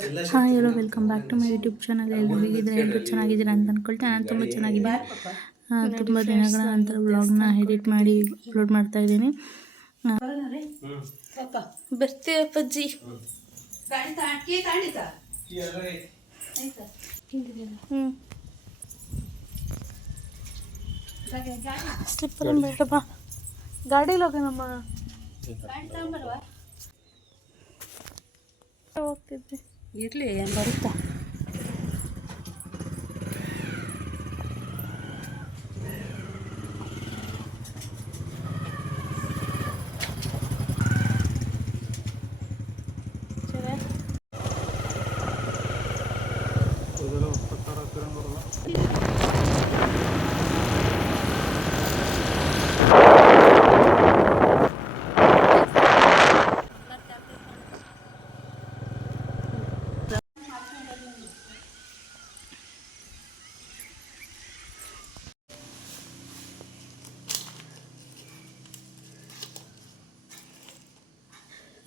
Hi hello welcome back to my YouTube channel. ಎಲ್ಲರೂ ಹೇಗಿದ್ದೀರಾ? ಎಲ್ಲರೂ ಚೆನ್ನಾಗಿದ್ದೀರಾ ಅಂತ ಅಂದ್ಕೊಳ್ತೀನಿ. ನಾನು ತುಂಬ ಚೆನ್ನಾಗಿದ್ದೀನಿ. ತುಂಬ ದಿನಗಳ ನಂತರ ವ್ಲಾಗ್ನ ಎಡಿಟ್ ಮಾಡಿ ಅಪ್ಲೋಡ್ ಮಾಡ್ತಾ ಇದ್ದೀನಿ. ಬರ್ತೀವಿ ಅಪ್ಪಾಜಿ. ಸ್ಲಿಪ್ಪರ್ ಬೇಡಪ್ಪ, ಗಾಡೀಲಿ ಹೋಗೋಣಮ್ಮ. ಹೋಗ್ತಿದ್ವಿ, ಇರಲಿ, ಏನು ಬರುತ್ತಾ.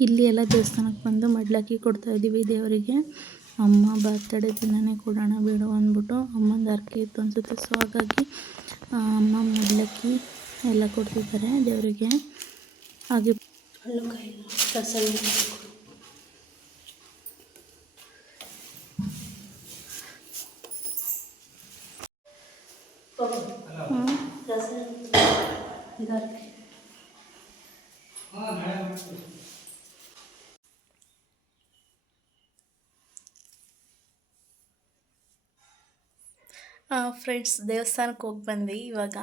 ಇಲ್ಲಿ ಎಲ್ಲ ದೇವಸ್ಥಾನಕ್ಕೆ ಬಂದು ಮಡ್ಲಕ್ಕಿ ಕೊಡ್ತಾಯಿದ್ದೀವಿ ದೇವರಿಗೆ. ಅಮ್ಮ ಬರ್ತಡೇ ದಿನವೇ ಕೊಡೋಣ ಬಿಡು ಅಂದ್ಬಿಟ್ಟು ಅಮ್ಮಂದು ಅರ್ಕೆ ಇತ್ತು ಅನಿಸುತ್ತೆ. ಸೊ ಹಾಗಾಗಿ ಅಮ್ಮ ಮಡ್ಲಕ್ಕಿ ಎಲ್ಲ ಕೊಡ್ತಿದ್ದಾರೆ ದೇವರಿಗೆ. ಹಾಗೆ ಫ್ರೆಂಡ್ಸ್, ದೇವಸ್ಥಾನಕ್ಕೆ ಹೋಗಿ ಬಂದು ಇವಾಗ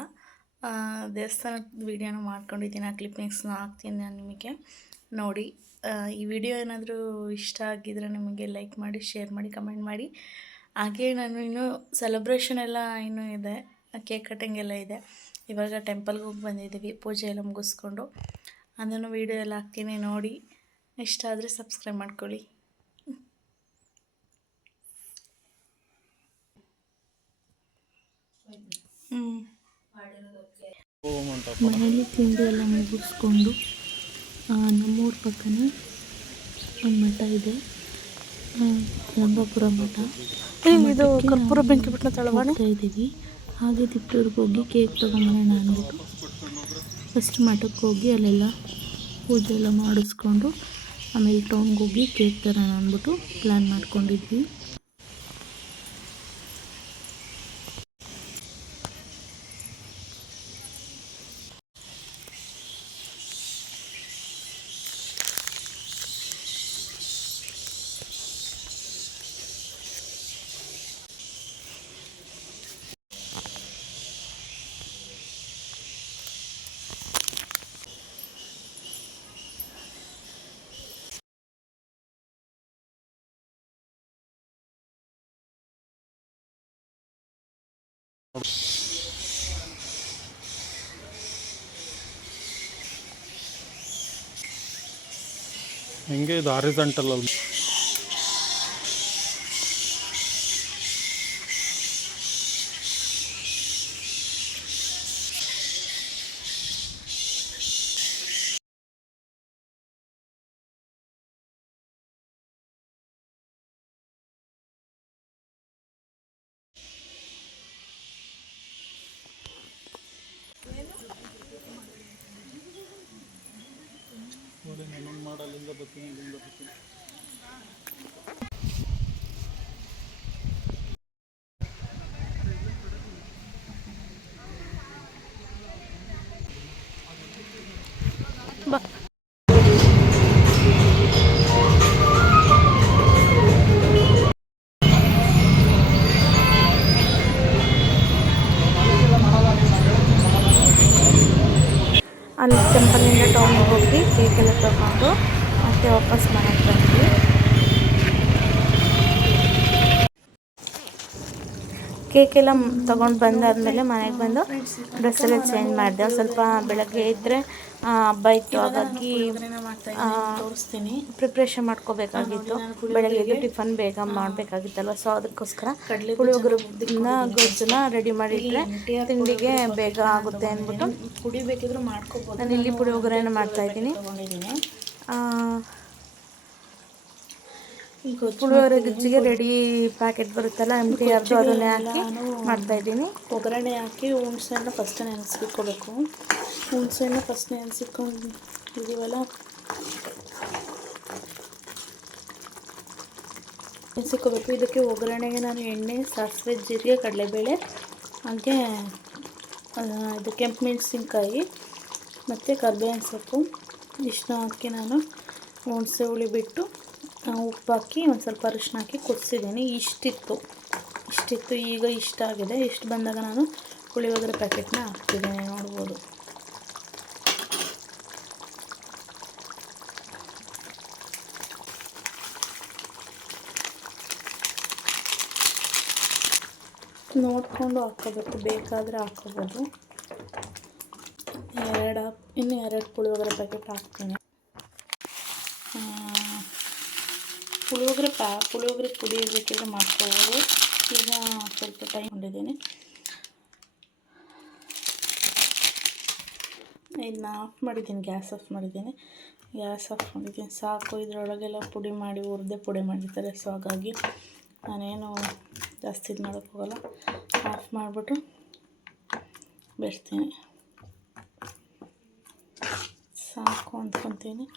ದೇವಸ್ಥಾನದ ವೀಡಿಯೋನ ಮಾಡ್ಕೊಂಡಿದ್ದೀನಿ. ಆ ಕ್ಲಿಪ್ಪಿಂಗ್ಸ್ನ ಹಾಕ್ತೀನಿ ನಾನು ನಿಮಗೆ ನೋಡಿ. ಈ ವಿಡಿಯೋ ಏನಾದರೂ ಇಷ್ಟ ಆಗಿದರೆ ನಿಮಗೆ ಲೈಕ್ ಮಾಡಿ, ಶೇರ್ ಮಾಡಿ, ಕಮೆಂಟ್ ಮಾಡಿ. ಹಾಗೆ ನಾನು ಇನ್ನೂ ಸೆಲೆಬ್ರೇಷನ್ ಎಲ್ಲ ಇನ್ನೂ ಇದೆ, ಕೇಕ್ ಕಟ್ಟಿಂಗ್ ಎಲ್ಲ ಇದೆ. ಇವಾಗ ಟೆಂಪಲ್ಗೆ ಹೋಗಿ ಬಂದಿದ್ದೀವಿ, ಪೂಜೆ ಎಲ್ಲ ಮುಗಿಸ್ಕೊಂಡು. ಅದನ್ನು ವೀಡಿಯೋ ಎಲ್ಲ ಹಾಕ್ತೀನಿ ನೋಡಿ. ಇಷ್ಟ ಆದರೆ ಸಬ್ಸ್ಕ್ರೈಬ್ ಮಾಡ್ಕೊಳ್ಳಿ. ಮನೆಯಲ್ಲಿ ತಿಂಡಿ ಎಲ್ಲ ಮುಗಿಸ್ಕೊಂಡು ನಮ್ಮೂರ ಪಕ್ಕನೇ ಒಂದು ಮಠ ಇದೆ, ರಂಗಾಪುರ ಮಠ. ಇದು ಕರ್ಪೂರ ಬೆಂಕಿ ಬಿಟ್ಟು ಹೋಗ್ತಾ ಇದ್ದೀವಿ. ಹಾಗೆ ತಿಪ್ಟೂರಿಗೆ ಹೋಗಿ ಕೇಕ್ ತೊಗೊಂಬರೋಣ ಅಂದ್ಬಿಟ್ಟು ಫಸ್ಟ್ ಮಠಕ್ಕೆ ಹೋಗಿ ಅಲ್ಲೆಲ್ಲ ಪೂಜೆ ಎಲ್ಲ ಮಾಡಿಸ್ಕೊಂಡು ಆಮೇಲೆ ಟೌನ್ಗೆ ಹೋಗಿ ಕೇಕ್ ತರೋಣ ಅಂದ್ಬಿಟ್ಟು ಪ್ಲ್ಯಾನ್ ಮಾಡ್ಕೊಂಡಿದ್ವಿ. ಹೆಂಗೆ ಇದು ಹಾರಿಜಾಂಟಲ್ ಅಲ್ಲಿ ಮಾಡಲಿಂದ ಬರ್ತೀನಿ, ಇಲ್ಲಿಂದ ಬರ್ತೀನಿ. ಅಲ್ಲಿ ಟೆಂಪಲಿಂದ ಟೌನಿಗೆ ಹೋಗಿ ಕೇಕ್ ಎಲ್ಲ ತಗೊಂಡು ಮತ್ತೆ ವಾಪಸ್ ಮನೆಗೆ ಬಂದ್ವಿ. ಕೇಕ್ ಎಲ್ಲ ತೊಗೊಂಡು ಬಂದಾದಮೇಲೆ ಮನೆಗೆ ಬಂದು ಡ್ರೆಸ್ ಎಲ್ಲ ಚೇಂಜ್ ಮಾಡಿದೆ. ಸ್ವಲ್ಪ ಬೆಳಗ್ಗೆ ಇದ್ದರೆ ಹಬ್ಬ ಇತ್ತು, ಹಾಗಾಗಿ ತೋರಿಸ್ತೀನಿ, ಪ್ರಿಪ್ರೇಷನ್ ಮಾಡ್ಕೋಬೇಕಾಗಿತ್ತು. ಬೆಳಗ್ಗೆ ಎದ್ದು ಟಿಫನ್ ಬೇಗ ಮಾಡಬೇಕಾಗಿತ್ತಲ್ವ. ಸೊ ಅದಕ್ಕೋಸ್ಕರ ಪುಳಿಯೋಗರೆನ ಗೊಜ್ಜನ್ನ ರೆಡಿ ಮಾಡಿಟ್ಟರೆ ತಿಂಡಿಗೆ ಬೇಗ ಆಗುತ್ತೆ ಅಂದ್ಬಿಟ್ಟು ಪುಡಿ ಬೇಕಿದ್ರು ಮಾಡ್ಕೋಬೋದು. ನಾನು ಇಲ್ಲಿ ಪುಳಿಯೋಗರೆನ ಮಾಡ್ತಾಯಿದ್ದೀನಿ. ಪುಳಿಯೋಗರೆ ಗುಜ್ಜಿಗೆ ರೆಡಿ ಪ್ಯಾಕೆಟ್ ಬರುತ್ತಲ್ಲ MT ಅದು ಅದನ್ನೇ ಹಾಕಿ ಮಾಡ್ತಾಯಿದ್ದೀನಿ. ಒಗ್ಗರಣೆ ಹಾಕಿ ಹುಣಸೆಹಣ್ಣು ಫಸ್ಟ್ ನೆನೆಸ್ಬಿಟ್ಕೋಬೇಕು. ಹುಣಸೆಹಣ್ಣು ಫಸ್ಟ್ ನೆನೆಸಿಕೊಂಡಿದ್ದೀವಲ್ಲ, ನೆನೆಸಿಕೋಬೇಕು. ಇದಕ್ಕೆ ಒಗ್ಗರಣೆಗೆ ನಾನು ಎಣ್ಣೆ, ಸಾಸಿವೆ, ಜೀರಿಗೆ, ಕಡಲೆಬೇಳೆ, ಹಾಗೆ ಇದು ಕೆಂಪು ಮೆಣಸಿನ್ಕಾಯಿ ಮತ್ತು ಕರ್ಬೇವಿನ ಸೊಪ್ಪು ಇಷ್ಟನ್ನ ಹಾಕಿ ನಾನು ಹುಣಸೆ ಹುಳಿ ಬಿಟ್ಟು ಉಪ್ಪು ಹಾಕಿ ಒಂದು ಸ್ವಲ್ಪ ಅರಿಶಿನ ಹಾಕಿ ಕುದಿಸಿದ್ದೀನಿ. ಇಷ್ಟಿತ್ತು. ಈಗ ಇಷ್ಟ ಆಗಿದೆ. ಇಷ್ಟು ಬಂದಾಗ ನಾನು ಪುಳಿಯೋಗರೆ ಪ್ಯಾಕೆಟ್ನ ಹಾಕ್ತಿದ್ದೀನಿ, ನೋಡ್ಬೋದು. ನೋಡಿಕೊಂಡು ಹಾಕ್ಕೋಬೇಕು, ಬೇಕಾದರೆ ಹಾಕ್ಕೋಬೋದು. ಇನ್ನು ಎರಡು ಪುಳಿಯೋಗರೆ ಪ್ಯಾಕೆಟ್ ಹಾಕ್ತೀನಿ. ಪುಳಿಯೋಗರೆ ಪುಡಿ ಬೇಕಿದ್ರೆ ಮಾಡ್ಕೋಬೋದು. ಈಗ ಸ್ವಲ್ಪ ಟೈಮ್ ಹೊಂದಿದ್ದೀನಿ. ಇದನ್ನ ಆಫ್ ಮಾಡಿದ್ದೀನಿ, ಗ್ಯಾಸ್ ಆಫ್ ಮಾಡಿದ್ದೀನಿ. ಸಾಕು. ಇದರೊಳಗೆಲ್ಲ ಪುಡಿ ಮಾಡಿ ಹುರಿದೇ ಪುಡಿ ಮಾಡಿರ್ತಾರೆ. ಸೊ ಹಾಗಾಗಿ ನಾನೇನು ಜಾಸ್ತಿ ಇದು ಮಾಡೋಕ್ಕೋಗಲ್ಲ. ಆಫ್ ಮಾಡಿಬಿಟ್ಟು ಬಿಡ್ತೀನಿ. ಸಾಕು ಅಂದ್ಕೊತೀನಿ.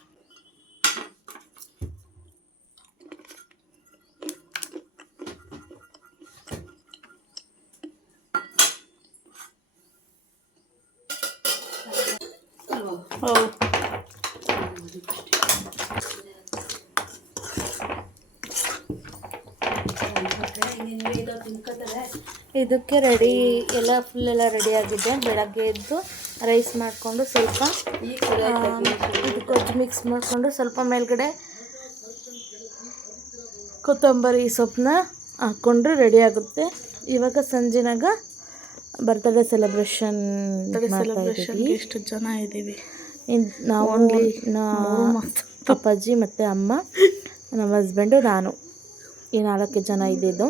ಇದಕ್ಕೆ ರೆಡಿ ಎಲ್ಲ ಫುಲ್ಲೆಲ್ಲ ರೆಡಿಯಾಗಿದೆ. ಬೆಳಗ್ಗೆ ಎದ್ದು ರೈಸ್ ಮಾಡಿಕೊಂಡು ಸ್ವಲ್ಪ ಇದು ಗೊಜ್ಜು ಮಿಕ್ಸ್ ಮಾಡಿಕೊಂಡು ಸ್ವಲ್ಪ ಮೇಲ್ಗಡೆ ಕೊತ್ತಂಬರಿ ಸೊಪ್ಪನ್ನ ಹಾಕ್ಕೊಂಡ್ರೆ ರೆಡಿ ಆಗುತ್ತೆ. ಇವಾಗ ಸಂಜೆನಾಗ ಬರ್ತ್ಡೇ ಸೆಲೆಬ್ರೇಷನ್ ಎಷ್ಟು ಜನ ಇದ್ದೀವಿ ನಾವು, ಅಪ್ಪಾಜಿ ಮತ್ತು ಅಮ್ಮ, ನಮ್ಮ ಹಸ್ಬೆಂಡು, ನಾನು, ಈ 4 ಜನ ಇದ್ದಿದ್ದು.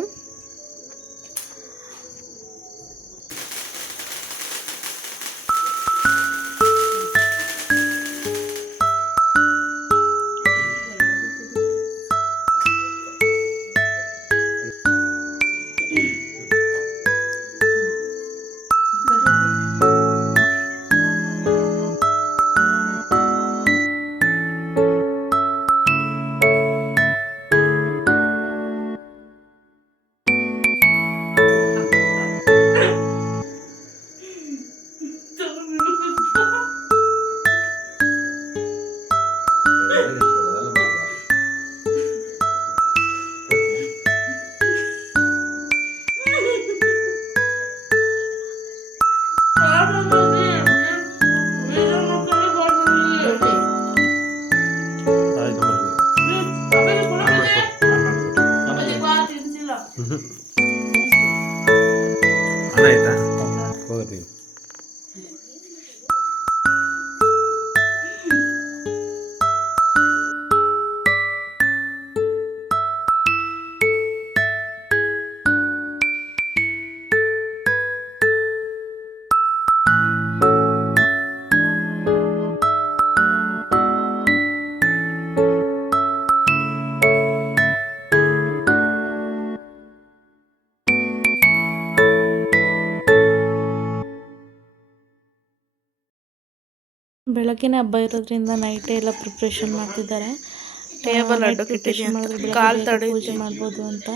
ಬೆಳಗ್ಗೆನೇ ಹಬ್ಬ ಇರೋದ್ರಿಂದ ನೈಟೇ ಎಲ್ಲ ಪ್ರಿಪ್ರೇಷನ್ ಮಾಡ್ತಿದ್ದಾರೆ. ಟೇಬಲ್ ಅಡ್ಡಕ್ಕಿಟ್ಟಿದ್ದೀನಿ, ಕಾಲು ತಡೆ ಪೂಜೆ ಮಾಡ್ಬೋದು ಅಂತ.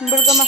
ಬಿಡ್ಗಮ್ಮ.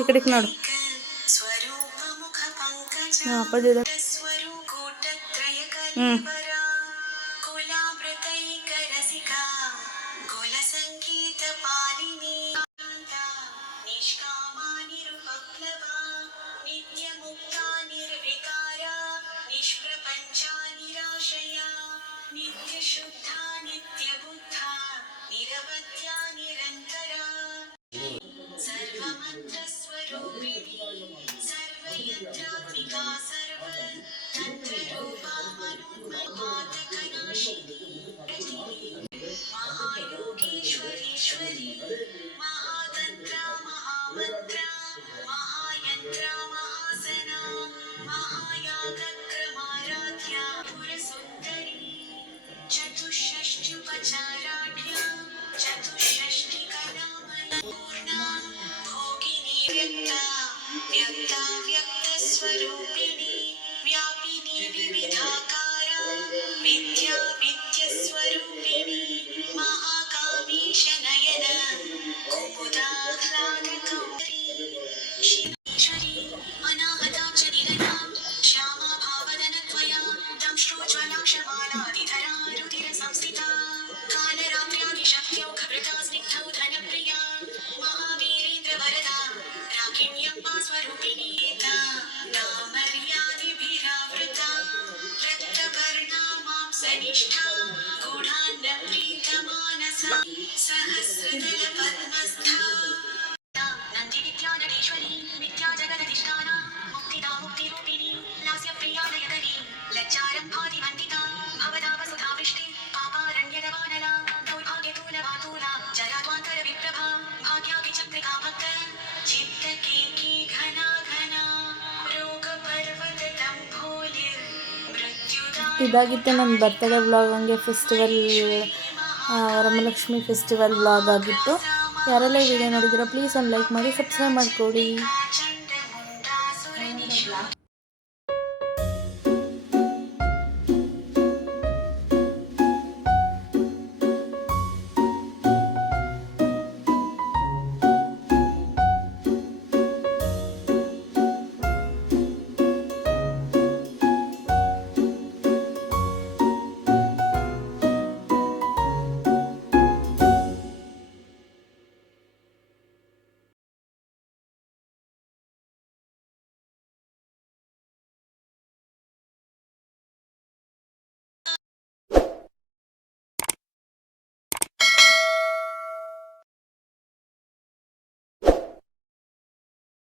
ಈ ಕಡೆಗೆ ನೋಡು. ಅಪ್ಪಾಜಿ ಇದೆ. ಇದಾಗಿತ್ತು ನನ್ನ ಬರ್ತಡೇ ವ್ಲಾಗ್. ಹಂಗೆ ಫೆಸ್ಟಿವಲ್ ವರಮಹಾಲಕ್ಷ್ಮಿ ಫೆಸ್ಟಿವಲ್ ವ್ಲಾಗ್ ಆಗಿತ್ತು. ಯಾರೆಲ್ಲ ಈ ವಿಡಿಯೋ ನೋಡಿದ್ದೀರಾ ಪ್ಲೀಸ್ ಒಂದು ಲೈಕ್ ಮಾಡಿ, ಸಬ್ಸ್ಕ್ರೈಬ್ ಮಾಡಿಕೊಡಿ.